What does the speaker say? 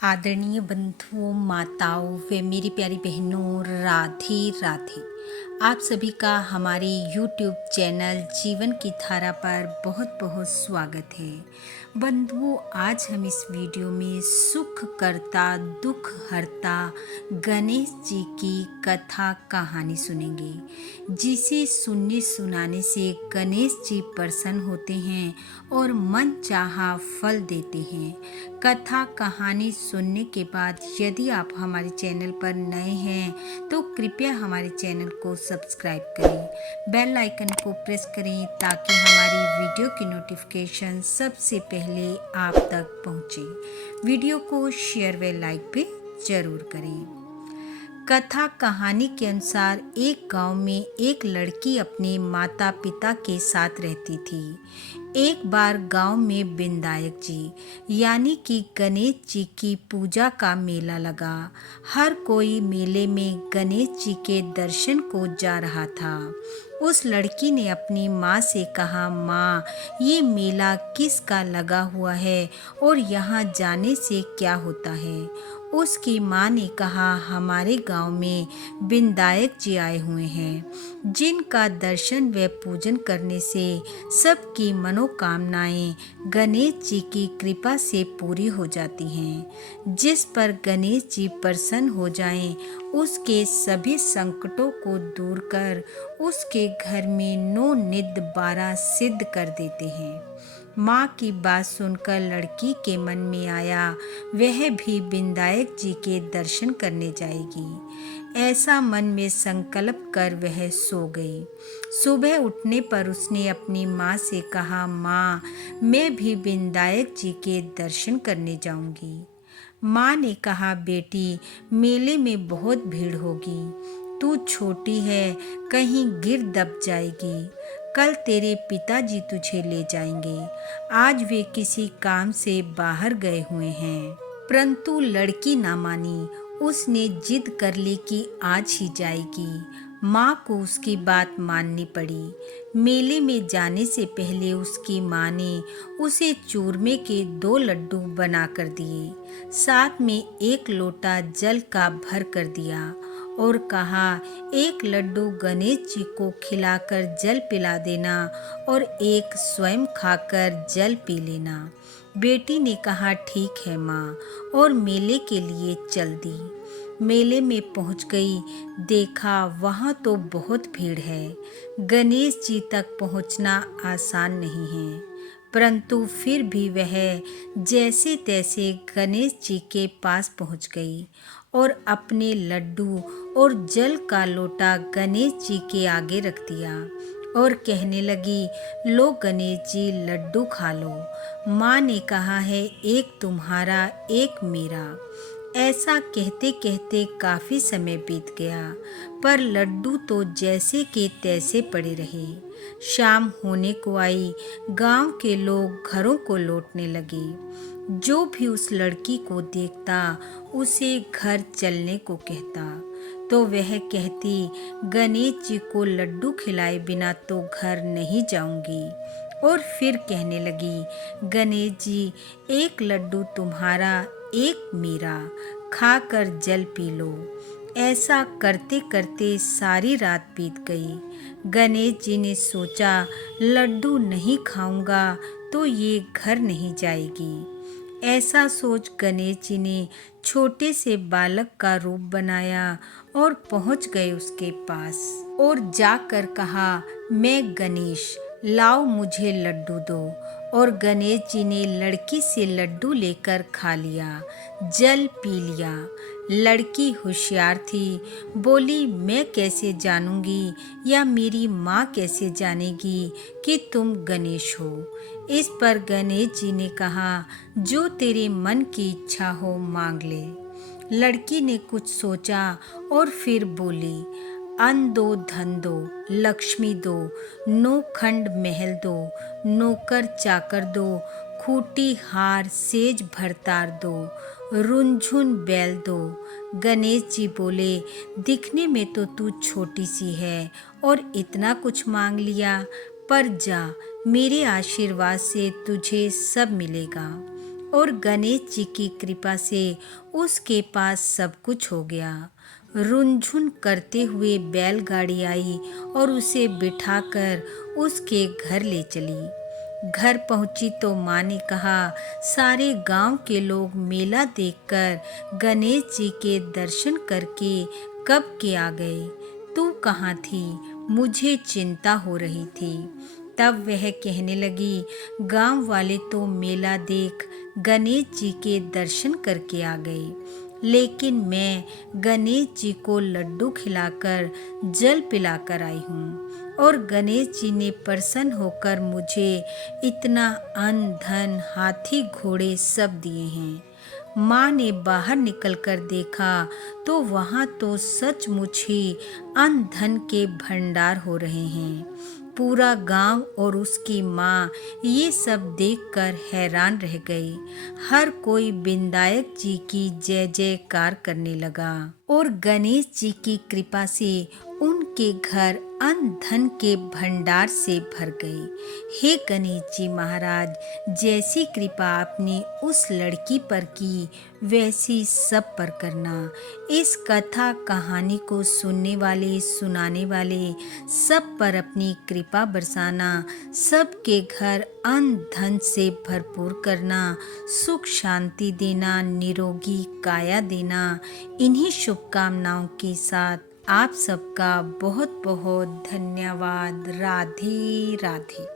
आदरणीय बंधुओं, माताओं व मेरी प्यारी बहनों, राधे राधे। आप सभी का हमारे YouTube चैनल जीवन की धारा पर बहुत बहुत स्वागत है। बंधुओं, आज हम इस वीडियो में सुख करता दुख हरता गणेश जी की कथा कहानी सुनेंगे, जिसे सुनने सुनाने से गणेश जी प्रसन्न होते हैं और मन चाहा फल देते हैं। कथा कहानी सुनने के बाद यदि आप हमारे चैनल पर नए हैं तो कृपया हमारे चैनल को सब्सक्राइब करें, बेल आइकन को प्रेस करें ताकि हमारी वीडियो की नोटिफिकेशन सबसे पहले आप तक पहुंचे। वीडियो को शेयर व लाइक भी जरूर करें। कथा कहानी के अनुसार एक गांव में एक लड़की अपने माता पिता के साथ रहती थी। एक बार गांव में विनायक जी यानी कि गणेश जी की पूजा का मेला लगा। हर कोई मेले में गणेश जी के दर्शन को जा रहा था। उस लड़की ने अपनी माँ से कहा, माँ, ये मेला किसका लगा हुआ है और यहाँ जाने से क्या होता है? उसकी माँ ने कहा, हमारे गांव में विनायक जी आए हुए हैं, जिनका दर्शन व पूजन करने से सबकी मनोकामनाएं गणेश जी की कृपा से पूरी हो जाती हैं। जिस पर गणेश जी प्रसन्न हो जाएं, उसके सभी संकटों को दूर कर उसके घर में 9 निध 12 सिद्ध कर देते हैं। माँ की बात सुनकर लड़की के मन में आया वह भी विनायक जी के दर्शन करने जाएगी। ऐसा मन में संकल्प कर वह सो गई। सुबह उठने पर उसने अपनी माँ से कहा, माँ, मैं भी विनायक जी के दर्शन करने जाऊंगी। माँ ने कहा, बेटी, मेले में बहुत भीड़ होगी, तू छोटी है, कहीं गिर दब जाएगी। कल तेरे पिताजी तुझे ले जाएंगे, आज वे किसी काम से बाहर गए हुए हैं। परंतु लड़की ना मानी। उसने जिद कर ली कि आज ही जाएगी। माँ को उसकी बात माननी पड़ी। मेले में जाने से पहले उसकी माँ ने उसे चूरमे के 2 लड्डू बना कर दिए, साथ में 1 लोटा जल का भर कर दिया और कहा, 1 लड्डू गणेश जी को खिलाकर जल पिला देना और 1 स्वयं खाकर जल पी लेना। बेटी ने कहा, ठीक है माँ, और मेले के लिए चल दी। मेले में पहुंच गई। देखा वहाँ तो बहुत भीड़ है। गणेश जी तक पहुँचना आसान नहीं है, परंतु फिर भी वह जैसे तैसे गणेश जी के पास पहुंच गई और अपने लड्डू और जल का लोटा गणेश जी के आगे रख दिया और कहने लगी, लो गणेश जी, लड्डू खा लो। माँ ने कहा है, एक तुम्हारा एक मेरा। ऐसा कहते कहते काफी समय बीत गया, पर लड्डू तो जैसे के तैसे पड़े रहे। शाम होने को आई। गांव के लोग घरों को लौटने लगे। जो भी उस लड़की को देखता उसे घर चलने को कहता, तो वह कहती, गणेश जी को लड्डू खिलाए बिना तो घर नहीं जाऊंगी। और फिर कहने लगी, गणेश जी, 1 लड्डू तुम्हारा एक मेरा, खाकर जल पी लो। ऐसा करते करते सारी रात बीत गई। गणेश जी ने सोचा, लड्डू नहीं खाऊंगा तो ये घर नहीं जाएगी। ऐसा सोच गणेश जी ने छोटे से बालक का रूप बनाया और पहुंच गए उसके पास और जाकर कहा, मैं गणेश, लाओ मुझे लड्डू दो। और गणेश जी ने लड़की से लड्डू लेकर खा लिया, जल पी लिया। लड़की होशियार थी, बोली, मैं कैसे जानूंगी या मेरी माँ कैसे जानेगी कि तुम गणेश हो? इस पर गणेश जी ने कहा, जो तेरे मन की इच्छा हो मांग ले। लड़की ने कुछ सोचा और फिर बोली, अन्न दो, धन दो, लक्ष्मी दो, 9 खंड महल दो, नौकर चाकर दो, खूटी हार सेज भरतार दो, रुनझुन बैल दो। गणेश जी बोले, दिखने में तो तू छोटी सी है और इतना कुछ मांग लिया, पर जा, मेरे आशीर्वाद से तुझे सब मिलेगा। और गणेश जी की कृपा से उसके पास सब कुछ हो गया। रुनझुन करते हुए बैलगाड़ी आई और उसे बिठाकर उसके घर ले चली। घर पहुंची तो माँ ने कहा, सारे गांव के लोग मेला देखकर गणेश जी के दर्शन करके कब के आ गए। तू कहाँ थी? मुझे चिंता हो रही थी। तब वह कहने लगी, गांव वाले तो मेला देख गणेश जी के दर्शन करके आ गए, लेकिन मैं गणेश जी को लड्डू खिलाकर जल पिलाकर आई हूँ और गणेश जी ने प्रसन्न होकर मुझे इतना अन्न धन हाथी घोड़े सब दिए हैं। माँ ने बाहर निकलकर देखा तो वहाँ तो सचमुच ही अन्न धन के भंडार हो रहे हैं। पूरा गांव और उसकी माँ ये सब देखकर हैरान रह गई। हर कोई विनायक जी की जय जयकार करने लगा और गणेश जी की कृपा से उनके घर अन्न धन के भंडार से भर गए। हे गणेश जी महाराज, जैसी कृपा आपने उस लड़की पर की वैसी सब पर करना। इस कथा कहानी को सुनने वाले सुनाने वाले सब पर अपनी कृपा बरसाना, सबके घर अन्न धन से भरपूर करना, सुख शांति देना, निरोगी काया देना। इन्हीं शुभकामनाओं के साथ आप सबका बहुत बहुत धन्यवाद। राधे राधे।